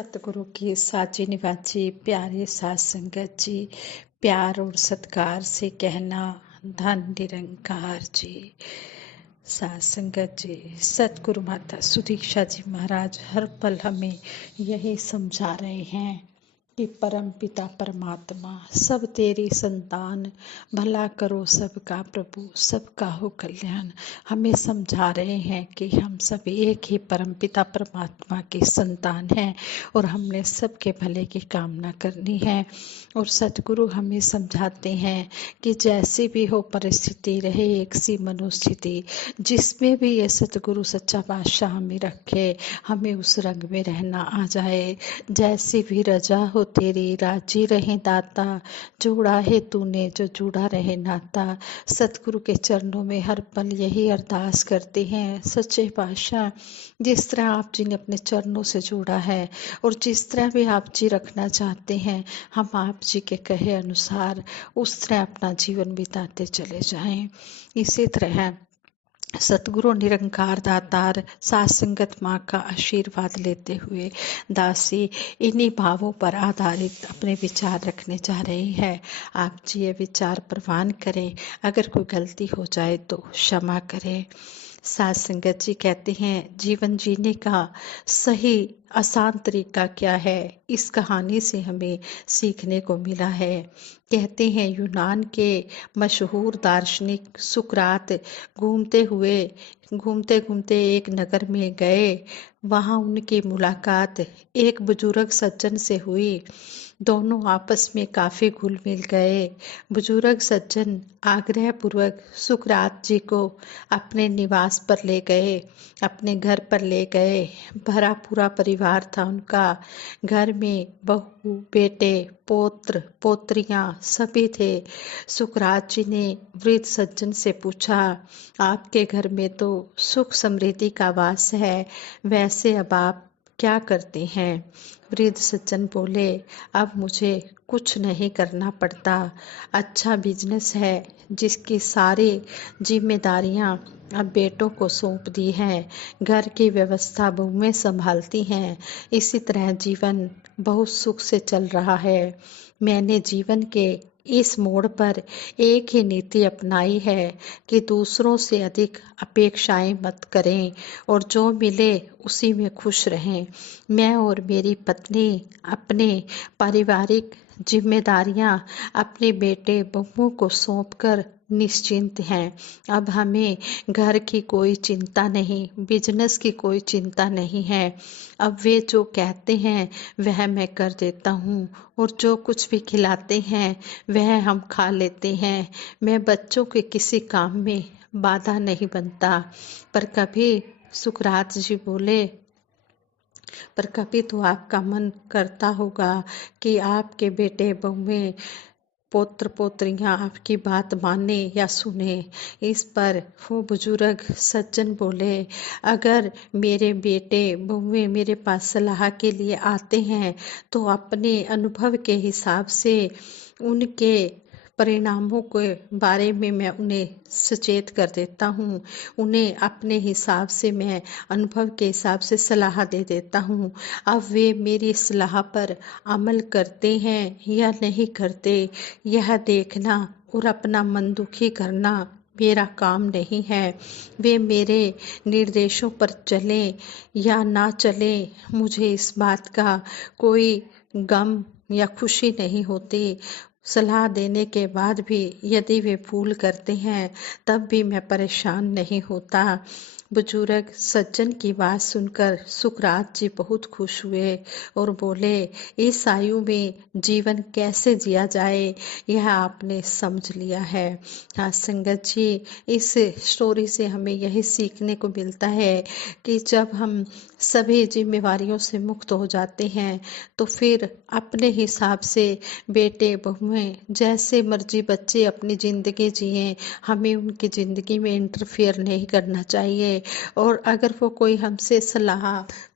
सतगुरु की साची निवाची प्यारे साथ संगत जी, प्यार और सत्कार से कहना धन निरंकार जी। साथ संगत जी, सतगुरु माता सुदीक्षा जी महाराज हर पल हमें यही समझा रहे हैं कि परम पिता परमात्मा सब तेरी संतान, भला करो सबका प्रभु, सबका हो कल्याण। हमें समझा रहे हैं कि हम सब एक ही परम पिता परमात्मा की संतान हैं और हमने सबके भले की कामना करनी है। और सतगुरु हमें समझाते हैं कि जैसी भी हो परिस्थिति रहे, एक सी मनोस्थिति जिसमें भी ये सतगुरु सच्चा बादशाह हमें रखे, हमें उस रंग में रहना आ जाए। जैसी भी रजा हो तेरी, राजी रहे दाता, जोड़ा है तूने जो जुड़ा रहे नाता। सतगुरु के चरणों में हर पल यही अरदास करते हैं, सच्चे पातशाह जिस तरह आप जी ने अपने चरणों से जोड़ा है और जिस तरह भी आप जी रखना चाहते हैं, हम आप जी के कहे अनुसार उस तरह अपना जीवन बिताते चले जाएं। इसी तरह सतगुरु निरंकार दातार साथ संगत माँ का आशीर्वाद लेते हुए दासी इन्हीं भावों पर आधारित अपने विचार रखने जा रही है। आप जी ये विचार प्रवान करें, अगर कोई गलती हो जाए तो क्षमा करें। साथ संगत जी कहते हैं, जीवन जीने का सही आसान तरीका क्या है, इस कहानी से हमें सीखने को मिला है। कहते हैं यूनान के मशहूर दार्शनिक सुकरात घूमते घूमते एक नगर में गए। वहां उनकी मुलाकात एक बुजुर्ग सज्जन से हुई। दोनों आपस में काफी घुल मिल गए। बुजुर्ग सज्जन आग्रह पूर्वक सुकरात जी को अपने निवास पर ले गए, अपने घर पर ले गए। भरा पूरा परिवार था उनका। घर में बहू, बेटे, पौत्र, पोत्रियां सभी थे। सुकरात जी ने वृद्ध सज्जन से पूछा, आपके घर में तो सुख समृद्धि का वास है, वैसे अब आप क्या करते हैं? वृद्ध सज्जन बोले, अब मुझे कुछ नहीं करना पड़ता। अच्छा बिजनेस है जिसकी सारी जिम्मेदारियां अब बेटों को सौंप दी हैं। घर की व्यवस्था बहुएं संभालती हैं। इसी तरह जीवन बहुत सुख से चल रहा है। मैंने जीवन के इस मोड़ पर एक ही नीति अपनाई है कि दूसरों से अधिक अपेक्षाएं मत करें और जो मिले उसी में खुश रहें। मैं और मेरी पत्नी अपने पारिवारिक जिम्मेदारियां अपने बेटे बहू को सौंपकर निश्चिंत हैं। अब हमें घर की कोई चिंता नहीं, बिजनेस की कोई चिंता नहीं है। अब वे जो कहते हैं वह मैं कर देता हूँ और जो कुछ भी खिलाते हैं वह हम खा लेते हैं। मैं बच्चों के किसी काम में बाधा नहीं बनता। पर कभी सुकरात जी बोले, पर कभी तो आपका मन करता होगा कि आपके बेटे बहुएं, पोत्र पोत्रियां आपकी बात माने या सुने। इस पर वो बुजुर्ग सज्जन बोले, अगर मेरे बेटे बहुएं मेरे पास सलाह के लिए आते हैं तो अपने अनुभव के हिसाब से उनके परिणामों के बारे में मैं उन्हें सचेत कर देता हूँ। उन्हें अपने हिसाब से मैं अनुभव के हिसाब से सलाह दे देता हूँ। अब वे मेरी सलाह पर अमल करते हैं या नहीं करते, यह देखना और अपना मन दुखी करना मेरा काम नहीं है। वे मेरे निर्देशों पर चलें या ना चलें, मुझे इस बात का कोई गम या खुशी नहीं होती। सलाह देने के बाद भी यदि वे भूल करते हैं तब भी मैं परेशान नहीं होता। बुजुर्ग सज्जन की बात सुनकर सुकरात जी बहुत खुश हुए और बोले, इस आयु में जीवन कैसे जिया जाए यह आपने समझ लिया है। हाँ संगत जी, इस स्टोरी से हमें यही सीखने को मिलता है कि जब हम सभी जिम्मेवारियों से मुक्त हो जाते हैं तो फिर अपने हिसाब से बेटे बहुएं जैसे मर्जी बच्चे अपनी ज़िंदगी जिएं, हमें उनकी ज़िंदगी में इंटरफेयर नहीं करना चाहिए। और अगर वो कोई हमसे सलाह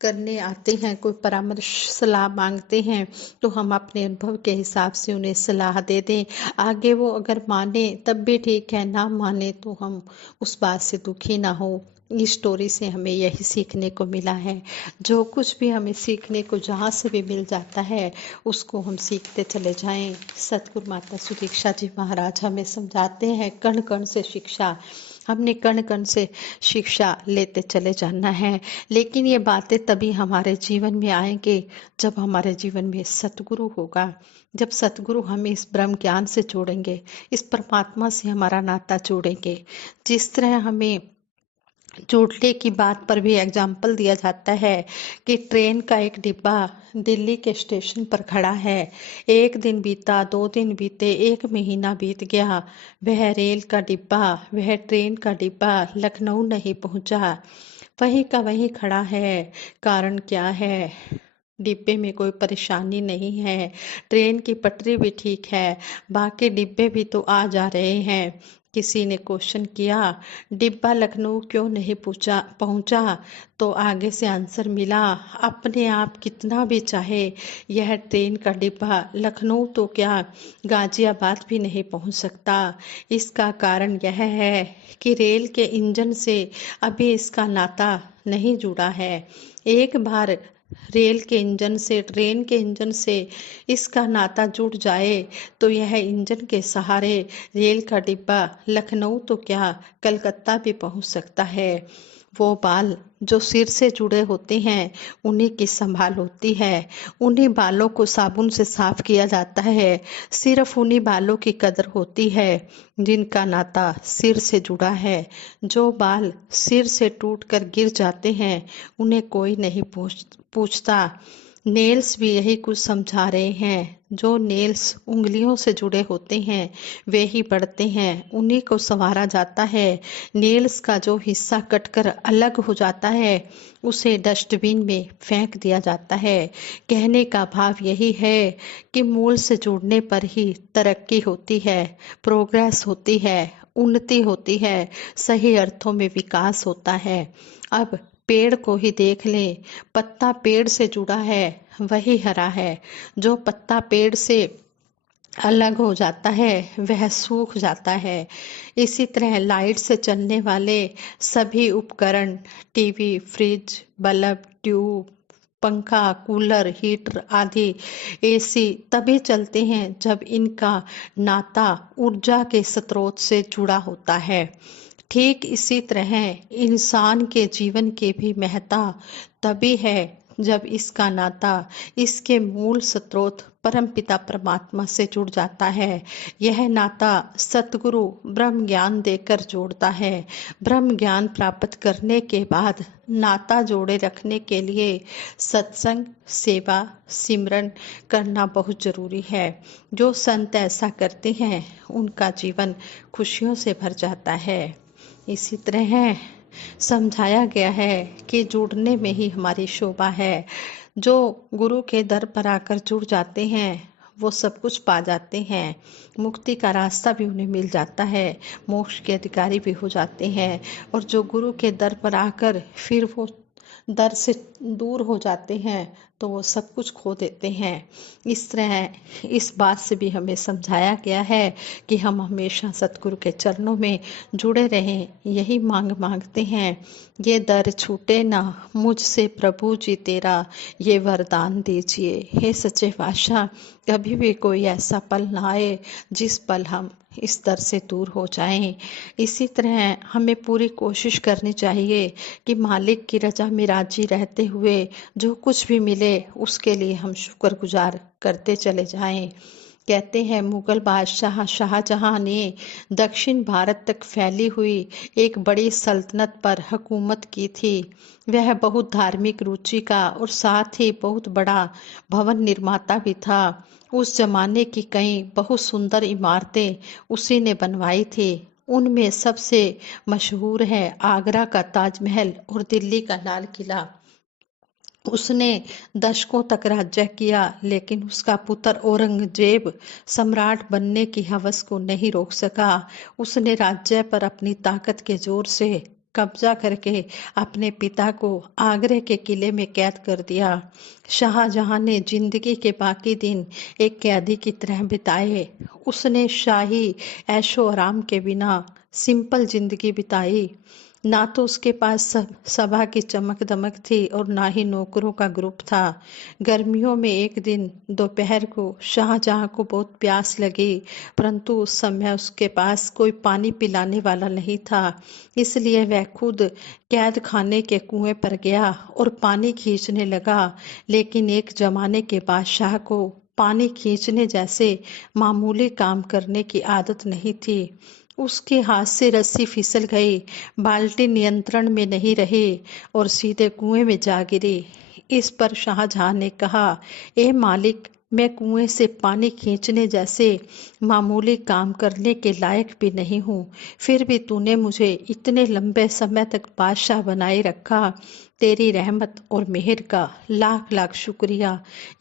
करने आते हैं, कोई परामर्श सलाह मांगते हैं, तो हम अपने अनुभव के हिसाब से उन्हें सलाह दे दें। आगे वो अगर माने तब भी ठीक है, ना माने तो हम उस बात से दुखी ना हो। इस स्टोरी से हमें यही सीखने को मिला है। जो कुछ भी हमें सीखने को जहाँ से भी मिल जाता है उसको हम सीखते चले जाएं। सतगुरु माता सुदीक्षा जी महाराज हमें समझाते हैं, कण कण से शिक्षा। हमने कण कण से शिक्षा लेते चले जाना है। लेकिन ये बातें तभी हमारे जीवन में आएंगे जब हमारे जीवन में सतगुरु होगा, जब सतगुरु हमें इस ब्रह्म ज्ञान से जोड़ेंगे, इस परमात्मा से हमारा नाता जोड़ेंगे। जिस तरह हमें जोड़ने की बात पर भी एग्जाम्पल दिया जाता है कि ट्रेन का एक डिब्बा दिल्ली के स्टेशन पर खड़ा है। एक दिन बीता, 2 दिन बीते, 1 महीना बीत गया, वह रेल का डिब्बा, वह ट्रेन का डिब्बा लखनऊ नहीं पहुंचा, वहीं का वहीं खड़ा है। कारण क्या है? डिब्बे में कोई परेशानी नहीं है, ट्रेन की पटरी भी ठीक है, बाकी डिब्बे भी तो आ जा रहे हैं। किसी ने क्वेश्चन किया, डिब्बा लखनऊ क्यों नहीं पहुंचा? तो आगे से आंसर मिला, अपने आप कितना भी चाहे यह ट्रेन का डिब्बा लखनऊ तो क्या गाजियाबाद भी नहीं पहुंच सकता। इसका कारण यह है कि रेल के इंजन से अभी इसका नाता नहीं जुड़ा है। एक बार रेल के इंजन से, ट्रेन के इंजन से इसका नाता जुड़ जाए तो यह इंजन के सहारे रेल का डिब्बा लखनऊ तो क्या कलकत्ता भी पहुंच सकता है। वो बाल जो सिर से जुड़े होते हैं उन्हीं की संभाल होती है, उन्हीं बालों को साबुन से साफ किया जाता है। सिर्फ उन्हीं बालों की कदर होती है जिनका नाता सिर से जुड़ा है। जो बाल सिर से टूट कर गिर जाते हैं उन्हें कोई नहीं पूछता। नेल्स भी यही कुछ समझा रहे हैं। जो नेल्स उंगलियों से जुड़े होते हैं वे ही बढ़ते हैं, उन्हीं को संवारा जाता है। नेल्स का जो हिस्सा कटकर अलग हो जाता है उसे डस्टबिन में फेंक दिया जाता है। कहने का भाव यही है कि मूल से जुड़ने पर ही तरक्की होती है, प्रोग्रेस होती है, उन्नति होती है, सही अर्थों में विकास होता है। अब पेड़ को ही देख लें, पत्ता पेड़ से जुड़ा है वही हरा है, जो पत्ता पेड़ से अलग हो जाता है वह सूख जाता है। इसी तरह लाइट से चलने वाले सभी उपकरण, टीवी, फ्रिज, बल्ब, ट्यूब, पंखा, कूलर, हीटर आदि, एसी तभी चलते हैं जब इनका नाता ऊर्जा के स्रोत से जुड़ा होता है। ठीक इसी तरह इंसान के जीवन की भी महत्ता तभी है जब इसका नाता इसके मूल स्रोत परमपिता परमात्मा से जुड़ जाता है। यह नाता सतगुरु ब्रह्म ज्ञान देकर जोड़ता है। ब्रह्म ज्ञान प्राप्त करने के बाद नाता जोड़े रखने के लिए सत्संग, सेवा, सिमरन करना बहुत जरूरी है। जो संत ऐसा करते हैं उनका जीवन खुशियों से भर जाता है। इसी तरह समझाया गया है कि जुड़ने में ही हमारी शोभा है। जो गुरु के दर पर आकर जुड़ जाते हैं वो सब कुछ पा जाते हैं, मुक्ति का रास्ता भी उन्हें मिल जाता है, मोक्ष के अधिकारी भी हो जाते हैं। और जो गुरु के दर पर आकर फिर वो दर से दूर हो जाते हैं तो वो सब कुछ खो देते हैं। इस तरह इस बात से भी हमें समझाया गया है कि हम हमेशा सतगुरु के चरणों में जुड़े रहें, यही मांगते हैं। ये दर छूटे ना मुझसे प्रभु जी तेरा, ये वरदान दीजिए। हे सच्चे पातशाह, कभी भी कोई ऐसा पल ना आए जिस पल हम इस दर से दूर हो जाएं। इसी तरह हमें पूरी कोशिश करनी चाहिए कि मालिक की रजा में राजी रहते हुए जो कुछ भी मिले उसके लिए हम शुक्रगुजार करते चले जाएं। कहते हैं मुगल बादशाह शाहजहां ने दक्षिण भारत तक फैली हुई एक बड़ी सल्तनत पर हुकूमत की थी। वह बहुत धार्मिक रुचि का और साथ ही बहुत बड़ा भवन निर्माता भी था। उस जमाने की कई बहुत सुंदर इमारतें उसी ने बनवाई थी। उनमें सबसे मशहूर है आगरा का ताजमहल और दिल्ली का लाल किला। उसने दशकों तक राज्य किया लेकिन उसका पुत्र औरंगजेब सम्राट बनने की हवस को नहीं रोक सका। उसने राज्य पर अपनी ताकत के जोर से कब्जा करके अपने पिता को आगरे के किले में कैद कर दिया। शाहजहां ने जिंदगी के बाकी दिन एक कैदी की तरह बिताए। उसने शाही ऐशो आराम के बिना सिंपल जिंदगी बिताई। ना तो उसके पास सभा की चमक दमक थी और ना ही नौकरों का ग्रुप था। गर्मियों में एक दिन दोपहर को शाहजहां को बहुत प्यास लगी, परंतु उस समय उसके पास कोई पानी पिलाने वाला नहीं था। इसलिए वह खुद कैद खाने के कुएं पर गया और पानी खींचने लगा। लेकिन एक जमाने के बादशाह को पानी खींचने जैसे मामूली काम करने की आदत नहीं थी। उसके हाथ से रस्सी फिसल गई, बाल्टी नियंत्रण में नहीं रही और सीधे कुएं में जा गिरी। इस पर शाहजहां ने कहा, ए मालिक, मैं कुएं से पानी खींचने जैसे मामूली काम करने के लायक भी नहीं हूँ, फिर भी तूने मुझे इतने लंबे समय तक बादशाह बनाए रखा। तेरी रहमत और मेहर का लाख लाख शुक्रिया।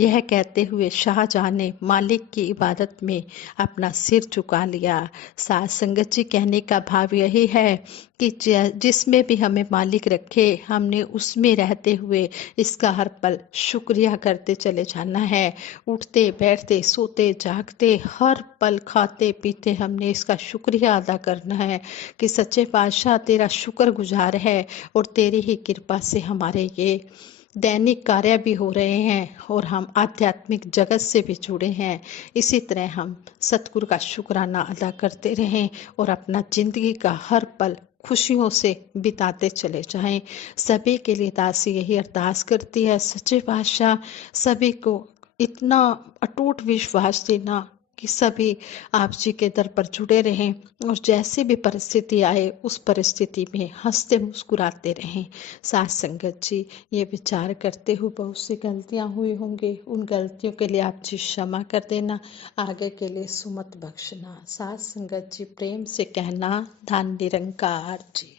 यह कहते हुए शाहजहां ने मालिक की इबादत में अपना सिर झुका लिया। साथ संगत जी, कहने का भाव यही है कि जिसमें भी हमें मालिक रखे, हमने उसमें रहते हुए इसका हर पल शुक्रिया करते चले जाना है। उठते बैठते सोते जागते हर पल खाते पीते हमने इसका शुक्रिया अदा करना है कि सच्चे पातशाह तेरा शुक्र गुजार है और तेरी ही कृपा से हमारे ये दैनिक कार्य भी हो रहे हैं और हम आध्यात्मिक जगत से भी जुड़े हैं। इसी तरह हम सतगुरु का शुक्राना अदा करते रहें और अपना जिंदगी का हर पल खुशियों से बिताते चले जाएं। सभी के लिए दासी यही अरदास करती है, सच्चे पातशाह सभी को इतना अटूट विश्वास देना कि सभी आप जी के दर पर जुड़े रहें और जैसी भी परिस्थिति आए उस परिस्थिति में हंसते मुस्कुराते रहें। साथ संगत जी, ये विचार करते हुए बहुत सी गलतियां हुई होंगी, उन गलतियों के लिए आप जी क्षमा कर देना, आगे के लिए सुमत बख्शना। साथ संगत जी, प्रेम से कहना, धन निरंकार जी।